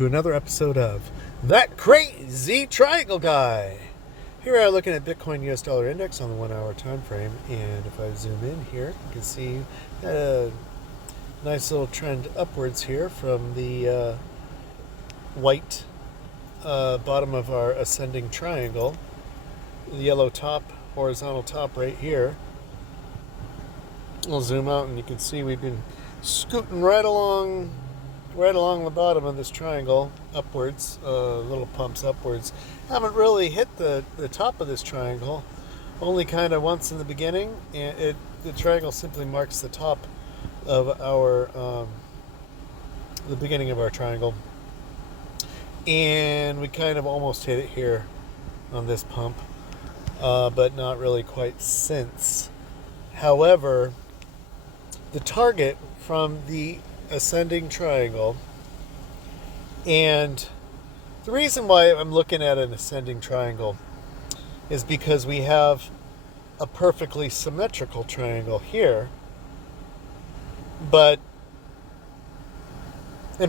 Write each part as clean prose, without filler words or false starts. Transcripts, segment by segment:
to another episode of That Crazy Triangle Guy. Here we are looking at Bitcoin US dollar index on the 1 hour time frame, and if I zoom in here, you can see a nice little trend upwards here from the white bottom of our ascending triangle, the yellow top, horizontal top right here. I'll zoom out and you can see we've been scooting right along the bottom of this triangle upwards, little pumps upwards. Haven't really hit the top of this triangle, only kind of once in the beginning, and the triangle simply marks the top of our the beginning of our triangle, and we kind of almost hit it here on this pump, but not really quite since. However, the target from the ascending triangle, and the reason why I'm looking at an ascending triangle is because we have a perfectly symmetrical triangle here, and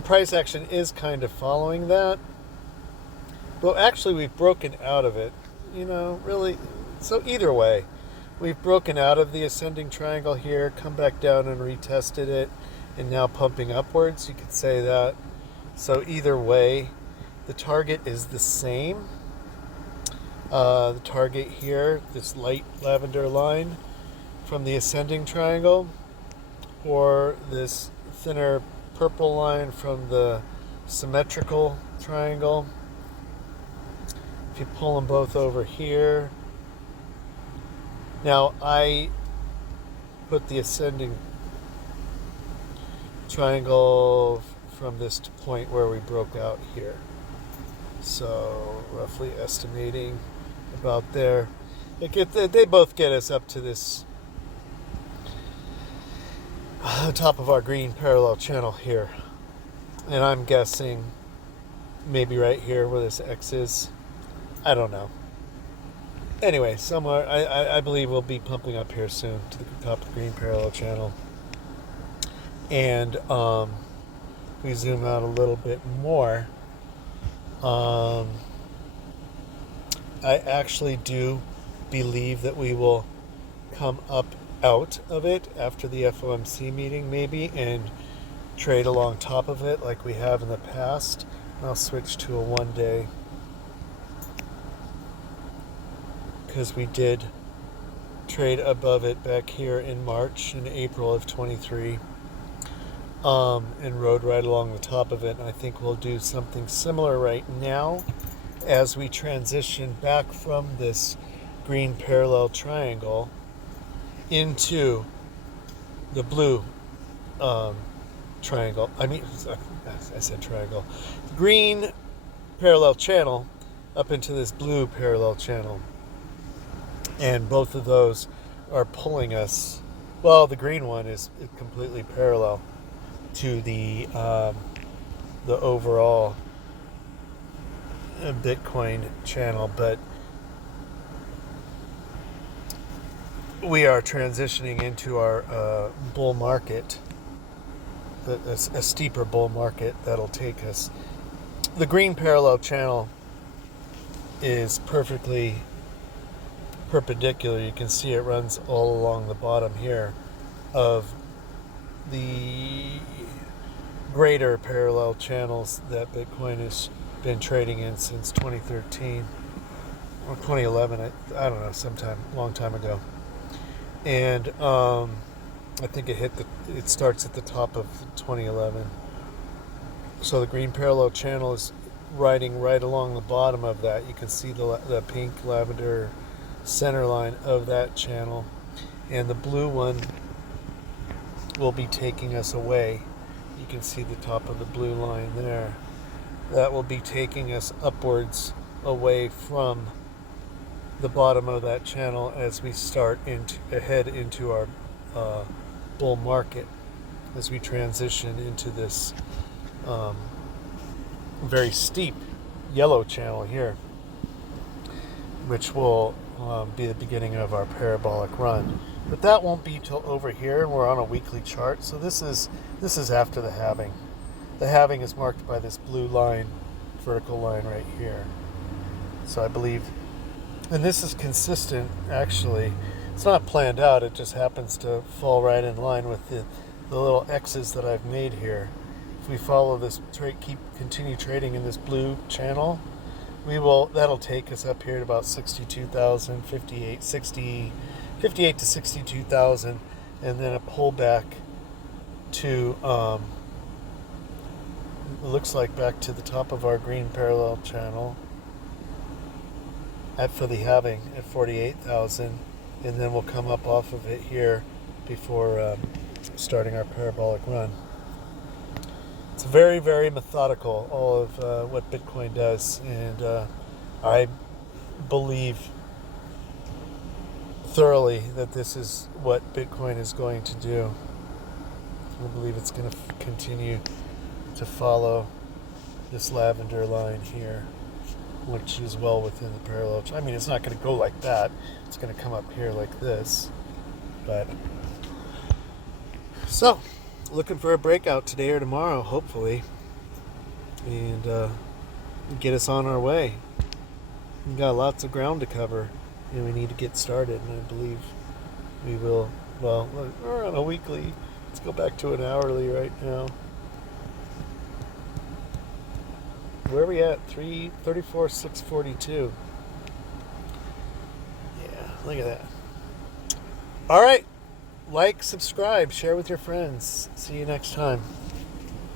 price action is kind of following that, but actually we've broken out of it, really. So either way, we've broken out of the ascending triangle here, come back down and retested it, and now pumping upwards, you could say that. So either way, the target is the same. The target here, this light lavender line from the ascending triangle, or this thinner purple line from the symmetrical triangle. If you pull them both over here, now I put the ascending triangle from this point where we broke out here. So roughly estimating about there. They both get us up to this top of our green parallel channel here. And I'm guessing maybe right here where this X is. I don't know. Anyway, somewhere, I believe we'll be pumping up here soon to the top of the green parallel channel. And we zoom out a little bit more. I actually do believe that we will come up out of it after the FOMC meeting maybe and trade along top of it like we have in the past. I'll switch to a 1 day because we did trade above it back here in March and April of 23. And rode right along the top of it. And I think we'll do something similar right now as we transition back from this green parallel triangle into the blue triangle. I said triangle. Green parallel channel up into this blue parallel channel. And both of those are pulling us. Well, the green one is completely parallel to the overall Bitcoin channel, but we are transitioning into our bull market, a steeper bull market that'll take us. The green parallel channel is perfectly perpendicular. You can see it runs all along the bottom here of the greater parallel channels that Bitcoin has been trading in since 2013 or 2011. I don't know, long time ago. And I think it starts at the top of 2011. So the green parallel channel is riding right along the bottom of that. You can see the pink lavender center line of that channel, and the blue one will be taking us away. You can see the top of the blue line there. That will be taking us upwards away from the bottom of that channel as we start head into our bull market, as we transition into this very steep yellow channel here, which will be the beginning of our parabolic run. But that won't be till over here, and we're on a weekly chart. So this is after the halving. The halving is marked by this blue line, vertical line right here. So I believe, and this is consistent actually. It's not planned out, it just happens to fall right in line with the little X's that I've made here. If we follow this continue trading in this blue channel, that'll take us up here to about 62,000, 58 to 62,000, and then a pullback to it looks like back to the top of our green parallel channel for the halving at 48,000, and then we'll come up off of it here before starting our parabolic run. It's very, very methodical, all of what Bitcoin does, and I believe thoroughly that this is what Bitcoin is going to do. I believe it's going to continue to follow this lavender line here, which is well within the parallel. I mean, it's not going to go like that. It's going to come up here like this. But so, looking for a breakout today or tomorrow, hopefully, and get us on our way. We've got lots of ground to cover, and we need to get started, and I believe we will. Well, we're on a weekly. Let's go back to an hourly right now. Where are we at? 334,642. Yeah, look at that. All right. Like, subscribe, share with your friends. See you next time.